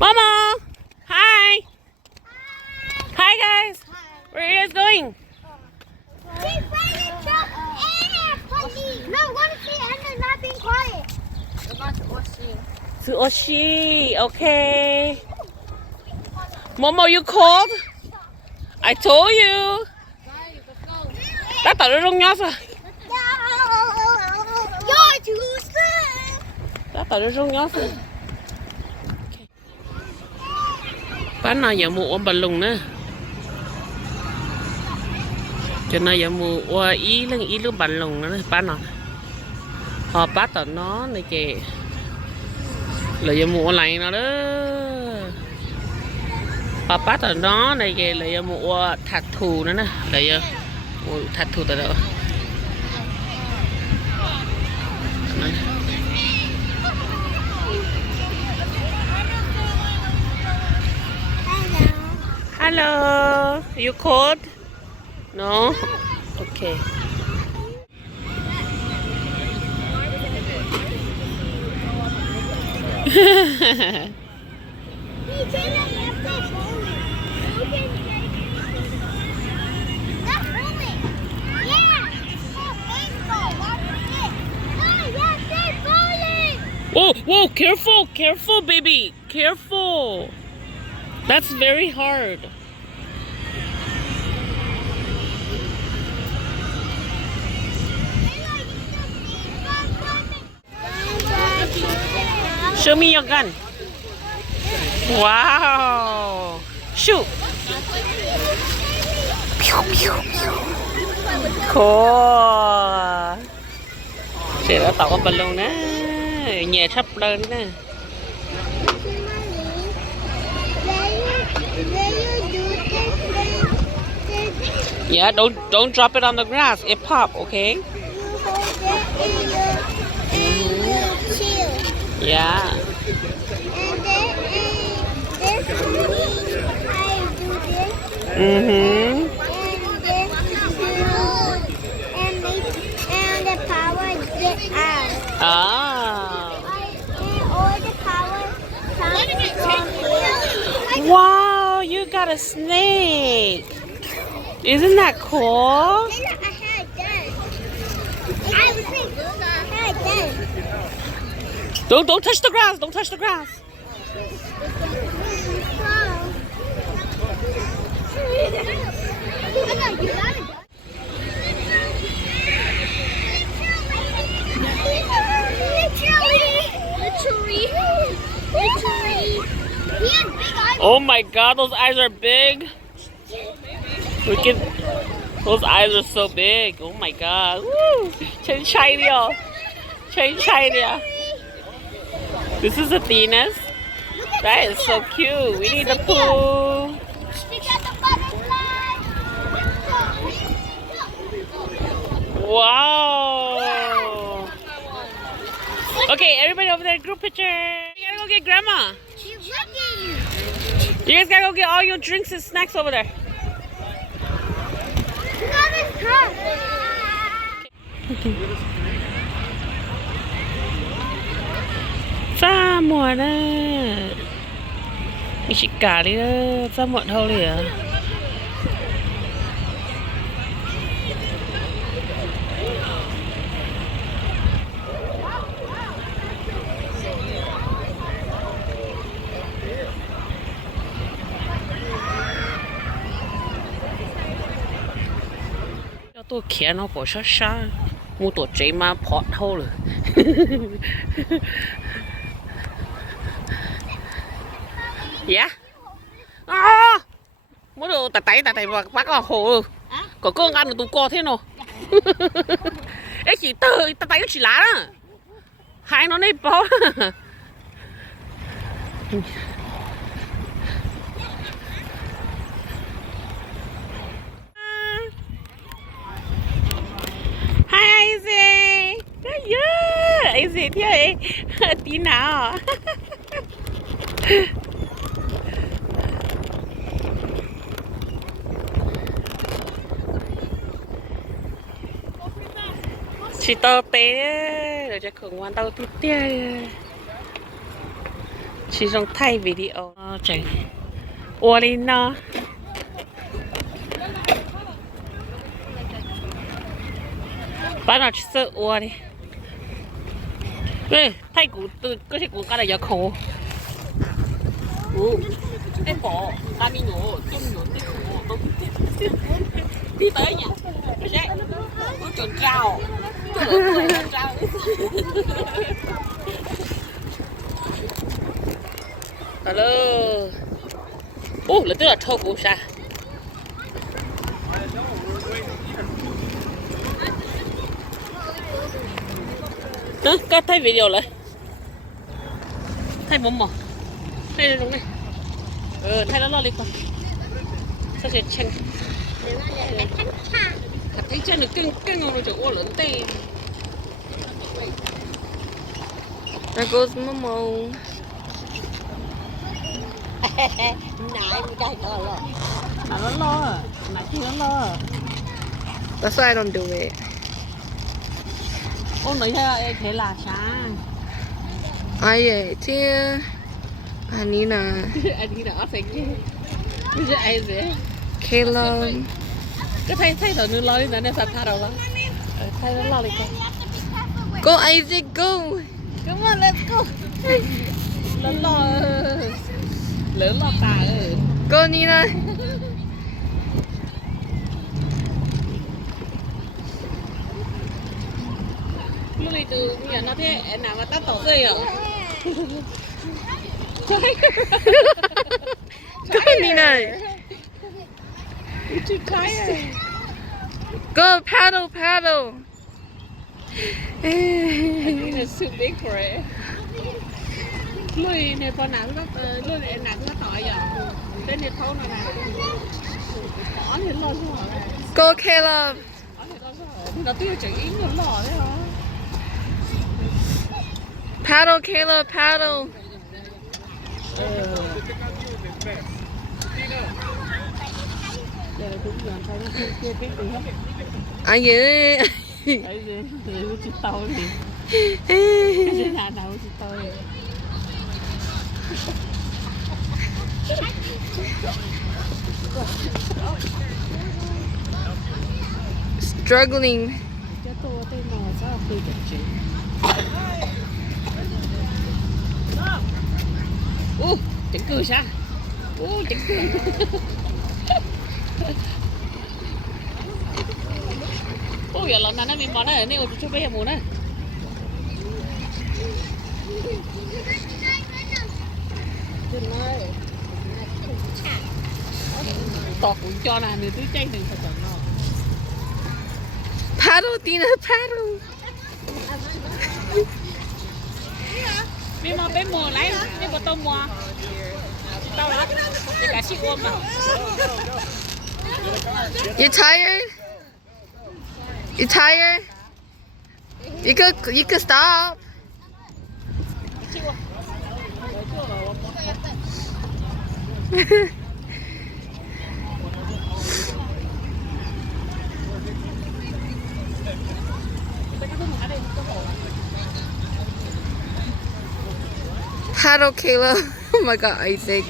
Mama! Hi! Hi guys! Where are you guys going? No, what if the end is not being quiet? To Oshi. Okay. Momo, you cold? I told you. Đã tao nó rung nhót rồi. Đã tao nó rung nhót rồi. Bán nào giờ mua ôm bà lùng nữa. Cho nên giờ mua ý lưng bà lùng nữa bán nào. Họ bắt tao nó này kì. Là giờ mua lại nó đó. Họ bắt tao nó này kì là giờ mua thật thù nữa nè. Là giờ mua thật thù tao đó. Hello, you cold? No? Okay. Whoa, whoa, careful, careful, baby, careful. That's very hard. Show me your gun. Wow. Shoot. Pew, pew, pew. Cool. Chị đã tạo con balloon đó. Nhà sắp lên nè. Yeah, don't drop it on the grass. It pop, okay? Yeah. And the power get out. Ah. And all the power comes from here. Wow, you got a snake. Isn't that cool? I had done. I had done. Don't touch the grass. Don't touch the grass. Oh my God, those eyes are big. Look at those eyes are so big. Oh my God. Woo! China. This is Athena's. That is so cute. We need the pool. Wow. Okay, everybody over there, group picture. You gotta go get grandma. You guys gotta go get all your drinks and snacks over there. Ra muộn á. Mình chỉ cả đi ra muộn thôi đi à. Tôi kia nó có sát sát mua tổ chế mà phọt thôi rồi. Dạ à, mua đồ tạt tay và bác vào hồ rồi có con ăn được tụi co thế nào. Ấy chỉ tạt tay nó chỉ lá đó hai nó này bao. Hi Izzy. Yeah, Izzy thế tí nào. Chị tao té rồi cho khổng ngoan tao tít tia. Chị trong thay video chạy ua đi nó bán nó sợ ua đi ê thay củ từ cái củ cái này giờ khổ em bỏ ta mi nhổ trong nhổ cái khổ tôi đi tới nhỉ cái gì tôi chuẩn trao tôi trao alo là tức là thô củ sa đó có thấy video lại thấy bấm mỏ thấy đúng này thấy nó lo đi qua sao sẽ chen thấy chân được cưng rồi chỗ ô lớn tê There goes Momo. Nãy mình cái đó rồi. nó lo nãy thì nó lo That's why I don't do it. ô nói thế là sáng Ai chứ Anina, anh đi đó phải chứ bây giờ ai dễ Caleb. cái thay rồi nó lo đi nè sao tha đâu lắm thay nó lo đi coi Go Isaac, go. come on let's go lớn lo tà Go Nina. lúc này từ nhà nó thế em nào mà tắt tỏ dây à Go Nina. chị try Go paddle, paddle. This is too big for it. Lui này con nào nó lui này nào nó tỏi giờ. Đến này thâu này. Bỏ thì lo sao rồi. Go Caleb. Bỏ thì lo sao rồi. Nó tiêu chỉ ý nó lò đấy hả? Paddle Caleb, paddle. Giờ cũng giờ thấy nó chưa biết gì hết. Ai vậy? Đấy gì? Chị tao thì. Cái nào đâu chị tao. Struggling. Cho tôi tên mà sao tôi chặt chị. Chẳng cười sao? Chẳng cười. Giờ lần nào nó bị bỏ này, nếu cho bây giờ muốn này. Tọt cũng cho nào người tứ chay đừng phải chọn nó. Paddle Tina, paddle. Bé mùa lấy, bé bò tôm mùa. Tao đó, để cả chị ôm mà. You tired? You tired? You could stop. Paddle Caleb. Oh my god, Isaac.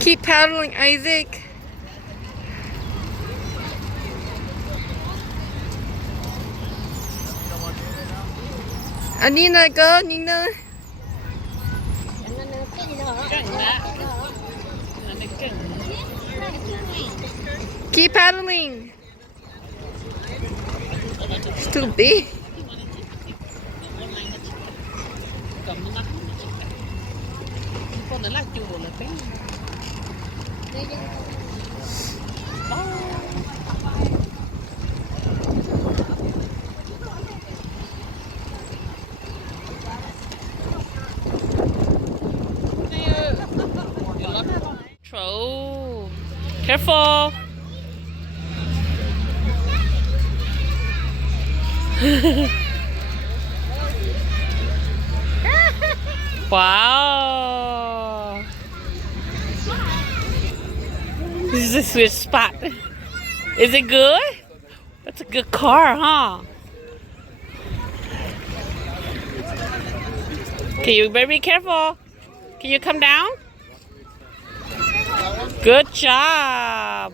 Keep paddling, Isaac. Anina, go, Nina. Keep paddling. It's too big. Con nó là chùa là bé. True. Careful. Wow. This is a sweet spot. Is it good? That's a good car, huh? Can you be careful? Can you come down? Good job.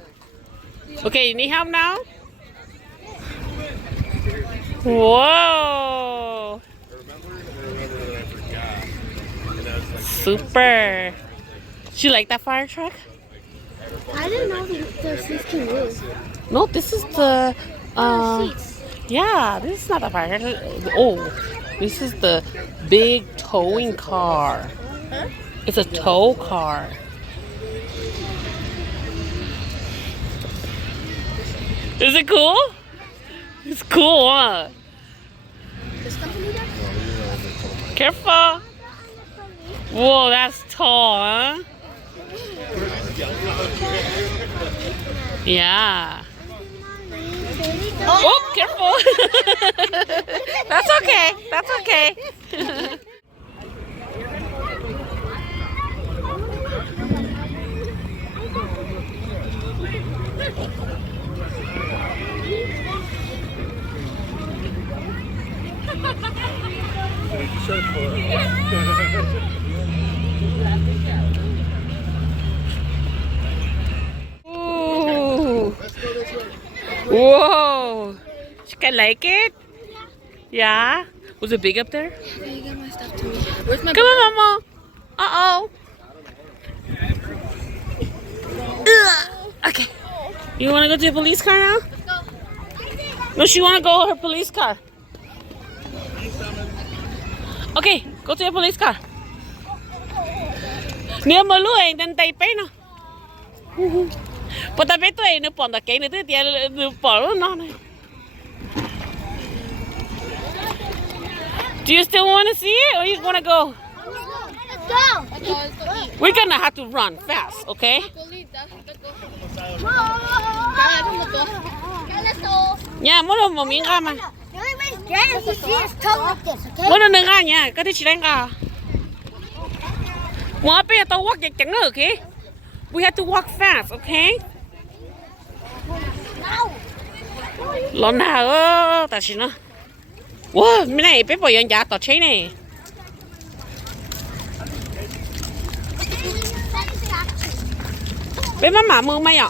Okay, you need help now? Whoa. Super. You like that fire truck? I didn't know the seats can move. No, this is the Seats. yeah, this is not a fire truck. Oh, this is the big towing car. Huh? It's a tow car. Is it cool? It's cool, huh? This company does? Careful. Whoa, that's tall, huh? Yeah. Oh, careful. That's okay. That's okay. Ooh. Whoa. You can like it? Yeah. Was it big up there? Can you get my stuff to me? Where's my Come on, Mama. Uh-oh. Ugh. Okay. You want to go to the police car now? No, she want to go to her police car. Okay, go to your police car. Nếu mà lũ ấy đến tay bé nó. But I bet you no pon the cane it the pon no. Do you still want to see it or you want to go? Let's go. We're gonna have to run fast, okay? Let's go. Nha, mỗi lần một miếng mà. The only way it's dead is if you just talk like this, okay? Mỗi lần đừng ra nha, cái thứ chỉ đánh cả. Mỗi bây giờ tao walk chạy chẳng được kì. We have to walk fast, okay? Lần nào ta xin nó. Wow, cái này bé bồi giá tao chế này. Bé má mưa mày ạ.